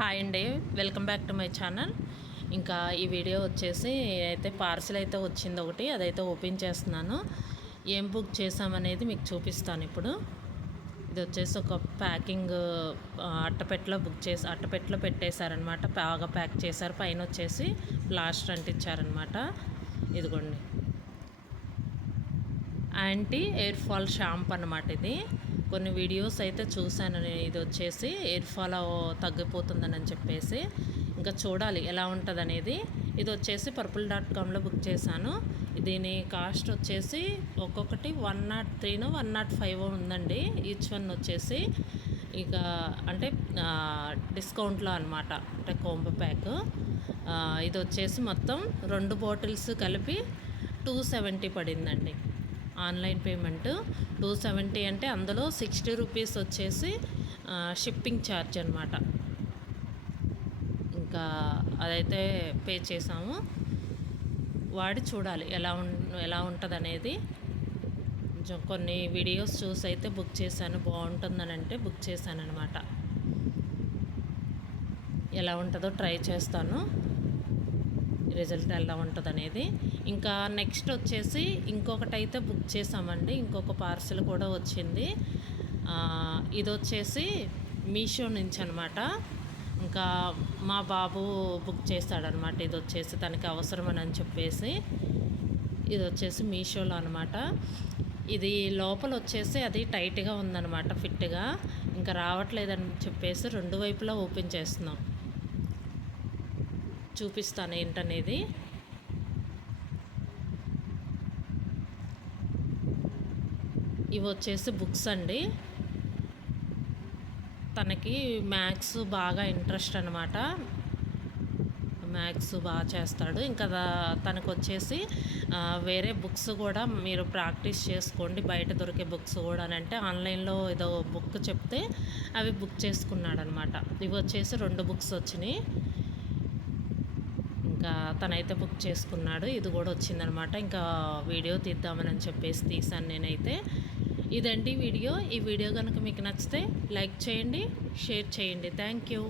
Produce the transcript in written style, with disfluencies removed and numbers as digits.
Hi అండి, welcome back to my channel. ఇంకా ఈ వీడియో వచ్చేసి అయితే పార్సిల్ అయితే వచ్చింది ఒకటి, అదైతే ఓపెన్ చేస్తున్నాను. ఏం బుక్ చేసామనేది మీకు చూపిస్తాను ఇప్పుడు. ఇది వచ్చేసి ఒక ప్యాకింగ్ అట్టపెట్టలో అట్టపెట్టలో పెట్టేశారనమాట. బాగా ప్యాక్ చేశారు. పైన వచ్చేసి ప్లాస్టర్ అంటించారనమాట. ఇదిగోండి, యాంటీ ఎయిర్ ఫాల్ షాంపూ అనమాట ఇది. కొన్ని వీడియోస్ అయితే చూశాను. ఇది వచ్చేసి ఎయిర్ ఫాల్ తగ్గిపోతుందని చెప్పేసి ఇంకా చూడాలి ఎలా ఉంటుంది అనేది. ఇది వచ్చేసి purple.comలో బుక్ చేశాను. దీని కాస్ట్ వచ్చేసి ఒక్కొక్కటి 103 105 ఉందండి. ఈచ్ వన్ వచ్చేసి ఇక అంటే డిస్కౌంట్లో అనమాట, అంటే కాంబో ప్యాక్. ఇది వచ్చేసి మొత్తం 2 బాటిల్స్ కలిపి 270 పడిందండి. ఆన్లైన్ పేమెంట్ 270 అంటే అందులో 60 రూపీస్ వచ్చేసి షిప్పింగ్ ఛార్జ్ అనమాట. ఇంకా అదైతే పే చేసాము. వాడి చూడాలి ఎలా ఉంటుంది అనేది. కొంచెం కొన్ని వీడియోస్ చూసి అయితే బుక్ చేశాను. బాగుంటుందని అంటే బుక్ చేశాను అనమాట. ఎలా ఉంటుందో ట్రై చేస్తాను, రిజల్ట్ ఎలా ఉంటుంది అనేది. ఇంకా నెక్స్ట్ వచ్చేసి ఇంకొకటి అయితే బుక్ చేసామండి. ఇంకొక పార్సిల్ కూడా వచ్చింది. ఇది వచ్చేసి మీషో నుంచి అనమాట. ఇంకా మా బాబు బుక్ చేస్తాడనమాట. ఇది వచ్చేసి తనకి అవసరమని చెప్పేసి ఇది వచ్చేసి మీషోలో అనమాట. ఇది లోపల వచ్చేసి అది టైట్గా ఉందన్నమాట, ఫిట్గా ఇంకా రావట్లేదని చెప్పేసి 2 వైపులా ఓపెన్ చేస్తున్నాం. చూపిస్తాను ఏంటనేది. ఇవి వచ్చేసి బుక్స్ అండి. తనకి మ్యాథ్స్ బాగా ఇంట్రెస్ట్ అనమాట. మ్యాథ్స్ బాగా చేస్తాడు. ఇంకా తనకు వచ్చేసి వేరే బుక్స్ కూడా మీరు ప్రాక్టీస్ చేసుకోండి, బయట దొరికే బుక్స్ కూడా అని అంటే ఆన్లైన్లో ఏదో బుక్ చెప్తే అవి బుక్ చేసుకున్నాడు అనమాట. ఇవి వచ్చేసి 2 బుక్స్ వచ్చినాయి. ఇంకా తనైతే బుక్ చేసుకున్నాడు. ఇది కూడా వచ్చిందనమాట. ఇంకా వీడియో తీద్దామని చెప్పేసి తీసాను నేనైతే. ఇదండి వీడియో. ఈ వీడియో కనుక మీకు నచ్చితే లైక్ చేయండి, షేర్ చేయండి. Thank you.